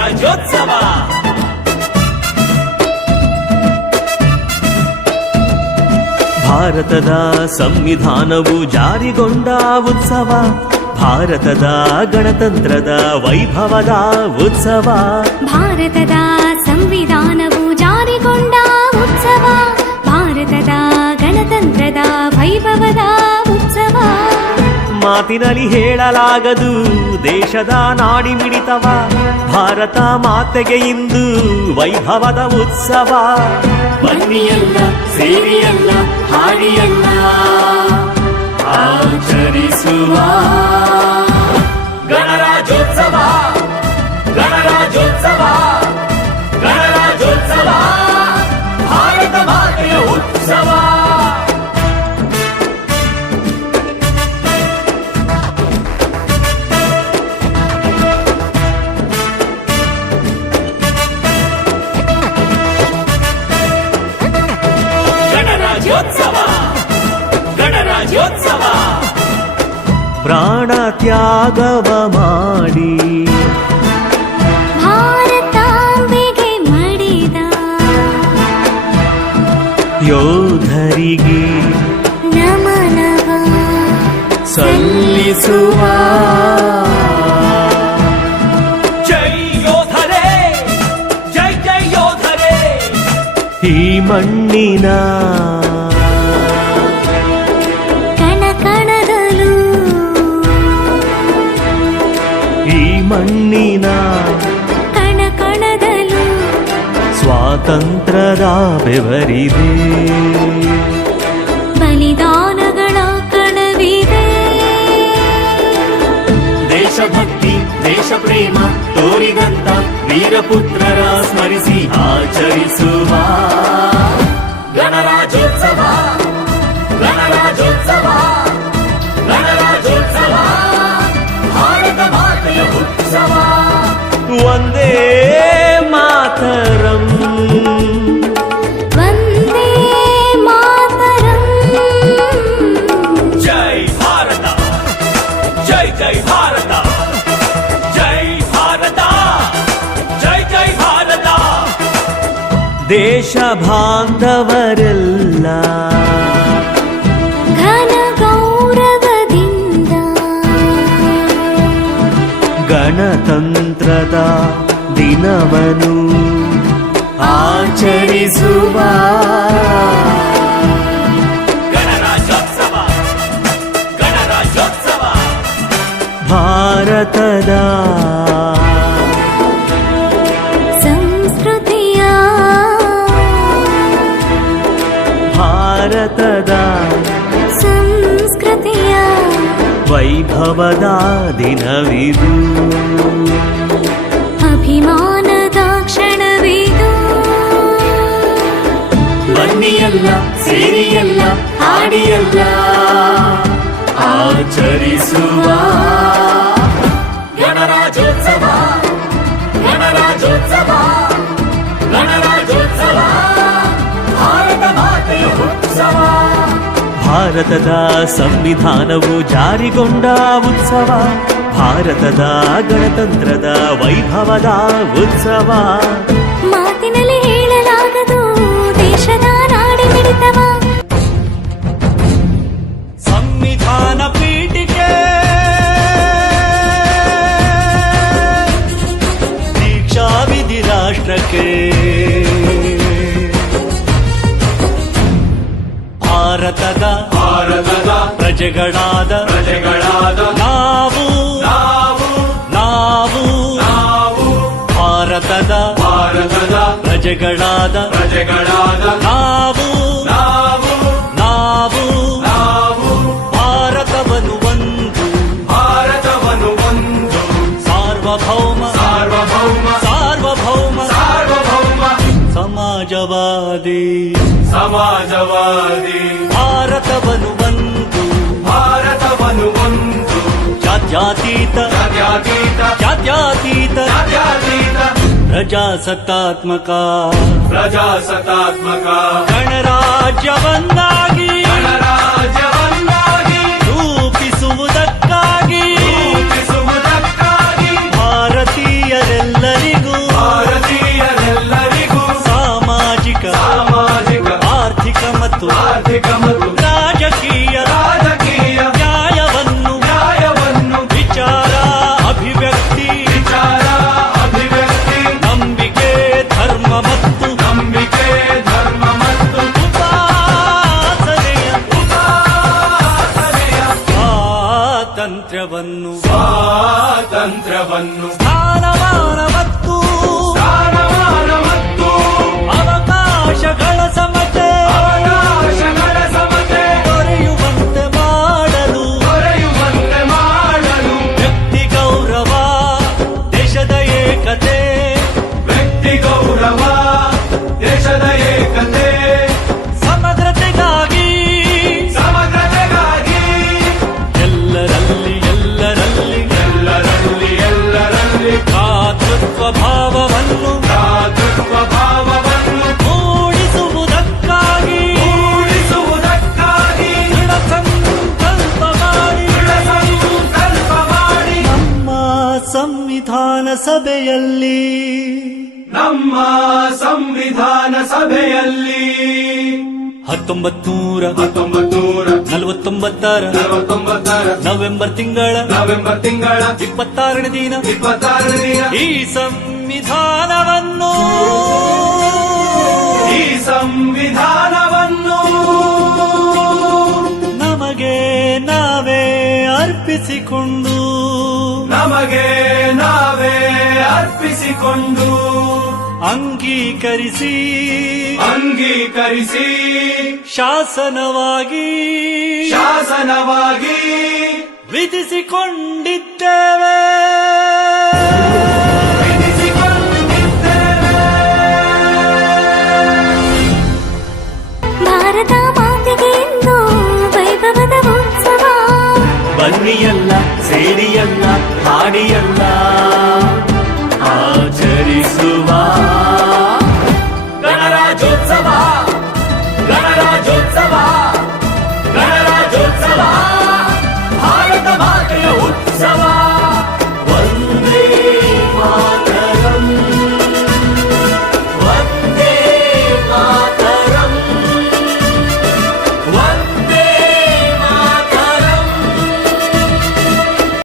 ಗಣರಾಜ್ಯೋತ್ಸವ ಭಾರತದ ಸಂವಿಧಾನವು ಜಾರಿಗೊಂಡ ಉತ್ಸವ, ಭಾರತದ ಗಣತಂತ್ರದ ವೈಭವದ ಉತ್ಸವ. ಭಾರತದ ಸಂವಿಧಾನವು ಜಾರಿಗೊಂಡ ಉತ್ಸವ, ಭಾರತದ ಗಣತಂತ್ರದ ವೈಭವದ ಉತ್ಸವ. ಮಾತಿನಲ್ಲಿ ಹೇಳಲಾಗದು ದೇಶದ ನಾಡಿ ಮಿಡಿತವ, ಭಾರತ ಮಾತೆಗೆ ಇಂದು ವೈಭವದ ಉತ್ಸವ. ಬನ್ನಿಯಲ್ಲ ಸೇರಿಯಲ್ಲ ಹಾಡಿಯಲ್ಲ ಆಚರಿಸುವ ಗಣರಾಜ್ಯೋತ್ಸವ ಗಣರಾಜ್ಯೋತ್ಸವ ಗಣರಾಜ್ಯೋತ್ಸವ ಭಾರತ ಮಾತೆಯ ಉತ್ಸವ. ಗಣರಾಜ್ಯೋತ್ಸವ ಗಣರಾಜ್ಯೋತ್ಸವ ಪ್ರಾಣ ತ್ಯಾಗವ ಮಾಡಿ ಭಾರತಾಂಬೆಗೆ ಮಡಿದ ಯೋಧರಿಗೆ ನಮನವ ಸಲ್ಲಿಸುವ. ಜೈ ಯೋಧರೇ ಜೈ ಜೈ ಯೋಧರೇ, ಈ ಮಣ್ಣಿನ ಕಣಕಣದಲು ಈ ಮಣ್ಣಿನ ಕಣಕಣದಲು ಸ್ವಾತಂತ್ರ್ಯದ ಬೆವರಿದೆ, ಬಲಿದಾನಗಳ ಕಣವಿದೆ. ದೇಶಭಕ್ತಿ ದೇಶ ಪ್ರೇಮ ತೋರಿದಂತ ವೀರಪುತ್ರರ ಸ್ಮರಿಸಿ ಆಚರಿಸುವ ಗಣರಾಜ್ಯೋತ್ಸವ ಗಣರಾಜ್ಯೋತ್ಸವ ಗಣರಾಜ್ಯೋತ್ಸವ ಭಾರತ ಮಾತೆಯ ಉತ್ಸವ. ವಂದೇ ಮಾತರಂ ವಂದೇ ಮಾತರಂ. ಜೈ ಭಾರತ ಜೈ ಜೈ ಭಾರತ ಜೈ ಭಾರತ ಜೈ ಜೈ ಭಾರತ. ದೇಶ ಬಾಂಧವರೆಲ್ಲ ಘನ ಗೌರವದಿಂದ ಗಣತಂತ್ರದ ದಿನವನ್ನು ಆಚರಿಸುವ ಗಣರಾಜ್ಯೋತ್ಸವ ಗಣರಾಜ್ಯೋತ್ಸವ ಭಾರತದ ಸಂಸ್ಕೃತಿಯ ಭಾರತದ ಸಂಸ್ಕೃತಿಯ ವೈಭವದ ದಿನವಿದು, ಅಭಿಮಾನದ ಕ್ಷಣವಿದು. ಬನ್ನಿಯಲ್ಲ ಸೇರಿಯಲ್ಲ ಹಾಡಿಯಲ್ಲ ಆಚರಿಸುವ ಗಣರಾಜ್ಯೋತ್ಸವ ಗಣರಾಜ್ಯೋತ್ಸವ ಗಣರಾಜ್ಯೋತ್ಸವ ಭಾರತ ಮಾತೆಯ ಉತ್ಸವ. ಭಾರತದ ಸಂವಿಧಾನವು ಜಾರಿಗೊಂಡ ಉತ್ಸವ, ಭಾರತದ ಗಣತಂತ್ರದ ವೈಭವದ ಉತ್ಸವ. ಮಾತಿನಲ್ಲಿ ಹೇಳಲಾಗದು ದೇಶದ ನಾಡಿ ಮಿಡಿತವ. ಸಂವಿಧಾನ ಪೀಠಿಕೆ ದೀಕ್ಷಾ ವಿಧಿ ರಾಷ್ಟ್ರಕ್ಕೆ, ಭಾರತದ ಪ್ರಜೆಗಳಾದ ನಾವು ಭಾರತದ ಪ್ರಜೆಗಳಾದ ನಾವು ಭಾರತವನ್ನು ಒಂದು ಸಾರ್ವಭೌಮ ಸಮಾಜವಾದಿ ಭಾರತವನ್ನು ಒಂದು ಜಾತ್ಯತೀತ ಪ್ರಜಾಸತ್ತಾತ್ಮಕ ಗಣರಾಜ್ಯವನ್ನಾಗಿ ರೂಪಿಸುವುದಕ್ಕಾಗಿ ಭಾರತೀಯರೆಲ್ಲ ಭಾರತೀಯರೆಲ್ಲರಿಗೂ ಭಾರತೀಯರೆಲ್ಲರಿಗೂ ಸಾಮಾಜಿಕ ಸಾಮಾಜಿಕ ಆರ್ಥಿಕ ಮತ್ತು ಆರ್ಥಿಕ ಮತ್ತು ರಾಜಕೀಯ ರಾಜಕೀಯ ನ್ಯಾಯವನ್ನು ವಿಚಾರ ಅಭಿವ್ಯಕ್ತಿ ವಿಚಾರ ಅಭಿವ್ಯಕ್ತಿ ನಂಬಿಕೆ ಧರ್ಮ ಮತ್ತು ನಂಬಿಕೆ ಧರ್ಮ ಮತ್ತು ಉಪಾಸನೆಯ ಉಪಾಸನೆಯ ಸ್ವಾತಂತ್ರ್ಯವನ್ನು ಸ್ವಾತಂತ್ರ್ಯವನ್ನು ಸ್ಥಾನಮಾನ ಮತ್ತು ಸ್ಥಾನಮಾನ ಮತ್ತು ಅವಕಾಶಗಳ ಸಮತೆ ಅವಕಾಶಗಳ ಸಮತೆ ದೊರೆಯುವಂತೆ ಮಾಡಲು ದೊರೆಯುವಂತೆ ಮಾಡಲು ವ್ಯಕ್ತಿ ಗೌರವ ದೇಶದ ಏಕತೆ ವ್ಯಕ್ತಿ ಗೌರವ ದೇಶದ ಏಕತೆ ಸಮಗ್ರತೆಗಾಗಿ ಸಮಗ್ರತೆಗಾಗಿ ಎಲ್ಲರಲ್ಲಿ ಭ್ರಾತೃತ್ವ ಭಾವವನ್ನು ಭ್ರಾತೃತ್ವ ಭಾವವನ್ನು ಮೂಡಿಸುವುದಕ್ಕಾಗಿ ಮೂಡಿಸುವುದಕ್ಕಾಗಿ ದೃಢ ಸಂಕಲ್ಪ ಮಾಡಿ ದೃಢ ಸಂಕಲ್ಪ ಮಾಡಿ ನಮ್ಮ ಸಂವಿಧಾನ ಸಭೆಯಲ್ಲಿ ನಮ್ಮ ಸಂವಿಧಾನ ಸಭೆಯಲ್ಲಿ 1949 ನವೆಂಬರ್ ತಿಂಗಳ 26ನೇ ದಿನ ಈ ಸಂವಿಧಾನವನ್ನು ಈ ಸಂವಿಧಾನವನ್ನು ನಮಗೆ ನಾವೇ ಅರ್ಪಿಸಿಕೊಂಡು ನಮಗೆ ನಾವೇ ಅರ್ಪಿಸಿಕೊಂಡು ಅಂಗೀಕರಿಸಿ ಶಾಸನವಾಗಿ ವಿಧಿಸಿಕೊಂಡಿದ್ದೇವೆ. ಭಾರತ ಮಾತೆಗೆ ಎಂದು ವೈಭವದ ಉತ್ಸವ ಬನ್ನಿಯಲ್ಲ ಸೇರಿಯಲ್ಲ ಹಾಡಿಯಲ್ಲ ಆಚರಿಸುವ